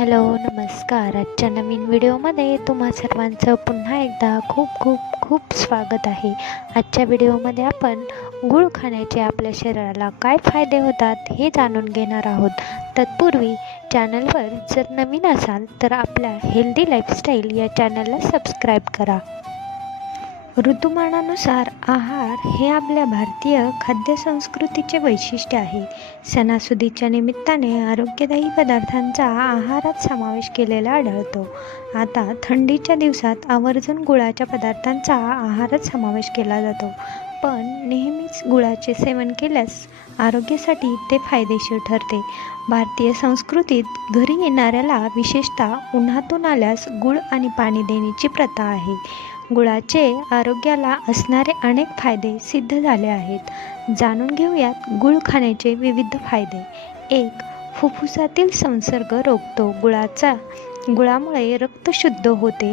Hello नमस्कार. आजच्या नवीन व्हिडिओमध्ये तुम्हा सर्वांचं पुन्हा एकदा खूप खूप खूप स्वागत आहे. आजच्या व्हिडिओमध्ये आपण गूळ खाण्याचे आपल्या शरीराला काय फायदे होतात हे जाणून घेणार आहोत. तत्पूर्वी चॅनलवर जर नवीन असाल तर आपल्या हेल्दी लाईफस्टाईल या चॅनलला सबस्क्राईब करा. ऋतुमानानुसार आहार हे आपल्या भारतीय खाद्यसंस्कृतीचे वैशिष्ट्य आहे. सणासुदीच्या निमित्ताने आरोग्यदायी पदार्थांचा आहारात समावेश केलेला आढळतो. आता थंडीच्या दिवसात आवर्जून गुळाच्या पदार्थांचा आहारात समावेश केला जातो. पण नेहमीच गुळाचे सेवन केल्यास आरोग्यासाठी ते फायदेशीर ठरते. भारतीय संस्कृतीत घरी येणाऱ्याला विशेषतः उन्हातून आल्यास गुळ आणि पाणी देण्याची प्रथा आहे. गुळाचे आरोग्याला असणारे अनेक फायदे सिद्ध झाले आहेत. जाणून घेऊयात गुळ खाण्याचे विविध फायदे. एक फुफ्फुसातील संसर्ग रोखतो. गुळाचा गुळामुळे रक्त शुद्ध होते.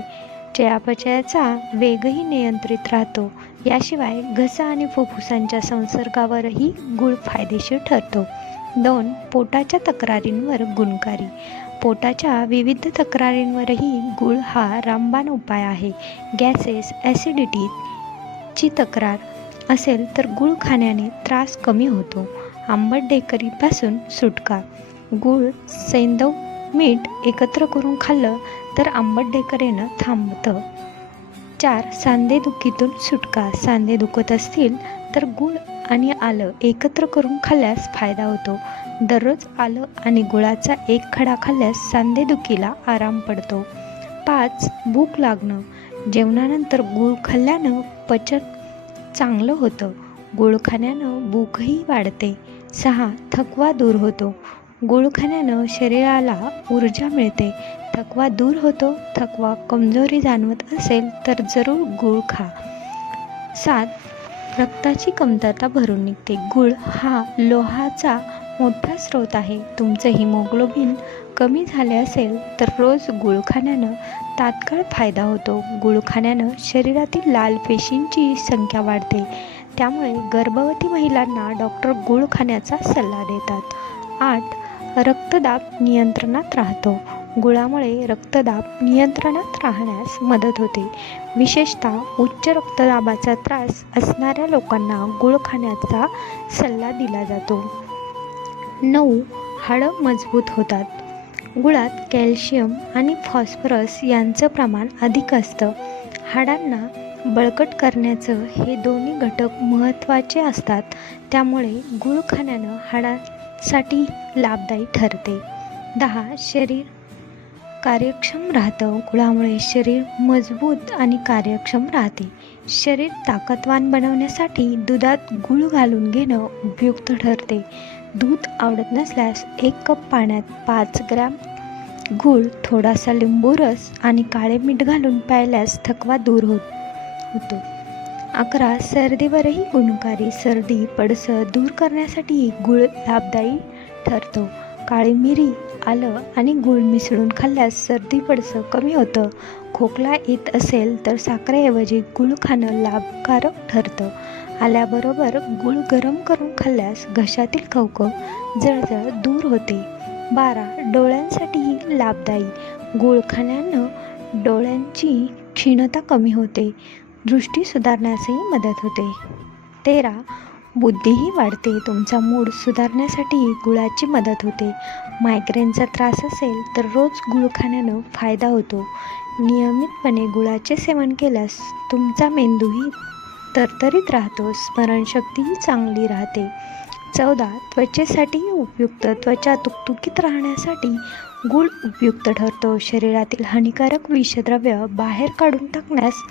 चयापचयाचा वेगही नियंत्रित राहतो. याशिवाय घसा आणि फुफ्फुसांच्या संसर्गावरही गुळ फायदेशीर ठरतो. दोन पोटाच्या तक्रारींवर गुणकारी. पोटाच्या विविध तक्रारींवरही गुळ हा रामबाण उपाय आहे. गॅसेस ॲसिडिटीची तक्रार असेल तर गुळ खाण्याने त्रास कमी होतो. आंबट डेकरीपासून सुटका. गुळ सैंदव मीठ एकत्र करून खाल्लं तर आंबट डेकरेनं थांबतं. चार सांधेदुखीतून सुटका. सांधे दुखत असतील तर गुळ आणि आलं एकत्र करून खाल्ल्यास फायदा होतो. दररोज आलं आणि गुळाचा एक खडा खाल्ल्यास सांधेदुखीला आराम पडतो. पाच भूक लागणं. जेवणानंतर गूळ खाल्ल्यानं पचन चांगलं होतं. गूळ खाण्यानं भूकही वाढते. सहा थकवा दूर होतो. गूळ खाण्यानं शरीराला ऊर्जा मिळते. थकवा दूर होतो थकवा कमजोरी जाणवत असेल तर जरूर गूळ खा. सात रक्ताची कमतरता भरून निघते. गुळ हा लोहाचा मोठा स्रोत आहे. तुमचं हिमोग्लोबिन कमी झाले असेल तर रोज गुळ खाण्यानं तात्काळ फायदा होतो. गुळ खाण्यानं शरीरातील लाल पेशींची संख्या वाढते. त्यामुळे गर्भवती महिलांना डॉक्टर गुळ खाण्याचा सल्ला देतात. आठ रक्तदाब नियंत्रणात राहतो. गुळामुळे रक्तदाब नियंत्रणात राहण्यास मदत होते. विशेषतः उच्च रक्तदाबाचा त्रास असणाऱ्या लोकांना गुळ खाण्याचा सल्ला दिला जातो. नऊ हाडं मजबूत होतात. गुळात कॅल्शियम आणि फॉस्फरस यांचं प्रमाण अधिक असतं. हाडांना बळकट करण्याचं हे दोन्ही घटक महत्त्वाचे असतात. त्यामुळे गुळ खाण्यानं हाडांसाठी लाभदायी ठरते. दहा शरीर कार्यक्षम राहतं. गुळामुळे शरीर मजबूत आणि कार्यक्षम राहते. शरीर ताकदवान बनवण्यासाठी दुधात गूळ घालून घेणं उपयुक्त ठरते. दूध आवडत नसल्यास एक कप पाण्यात पाच ग्रॅम गूळ थोडासा लिंबू रस आणि काळे मीठ घालून प्यायल्यास थकवा दूर होत होतो. अकरा सर्दीवरही गुणकारी सर्दी पडसं दूर करण्यासाठी गूळ लाभदायी ठरतो. काळी मिरी आलं आणि गूळ मिसळून खाल्ल्यास सर्दी पडसं कमी होतं. खोकला येत असेल तर साखरेऐवजी गूळ खाणं लाभकारक ठरतं. आल्याबरोबर गूळ गरम करून खाल्ल्यास घशातील खवखव जळजळ दूर होते. बारा डोळ्यांसाठीही लाभदायी. गूळ खाण्यानं डोळ्यांची क्षीणता कमी होते. दृष्टी सुधारण्यासही मदत होते. तेरा बुद्धीही वाढते तुमचा मूड सुधारण्यासाठी गुळाची मदत होते. मायग्रेनचा त्रास असेल तर रोज गुळ खाण्यानं फायदा होतो. नियमितपणे गुळाचे सेवन केल्यास तुमचा मेंदूही तरतरीत राहतो स्मरणशक्तीही चांगली राहते. चौदा त्वचेसाठीही उपयुक्त त्वचा तुकतुकीत राहण्यासाठी गूळ उपयुक्त ठरतो. शरीरातील हानिकारक विषद्रव्य बाहेर काढून टाकण्यास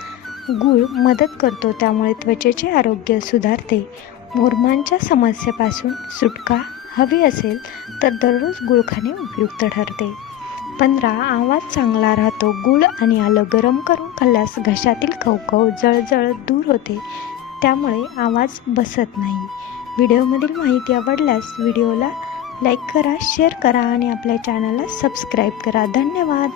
गूळ मदत करतो त्यामुळे त्वचेचे आरोग्य सुधारते. मुरमांच्या समस्येपासून सुटका हवी असेल तर दररोज गुळ खाणे उपयुक्त ठरते. पंधरा आवाज चांगला राहतो. गुळ आणि आलं गरम करून खाल्ल्यास घशातील खवखव जळजळ दूर होते. त्यामुळे आवाज बसत नाही. व्हिडिओमधील माहिती आवडल्यास व्हिडिओला लाईक करा शेअर करा आणि आपल्या चॅनलला सबस्क्राईब करा. धन्यवाद!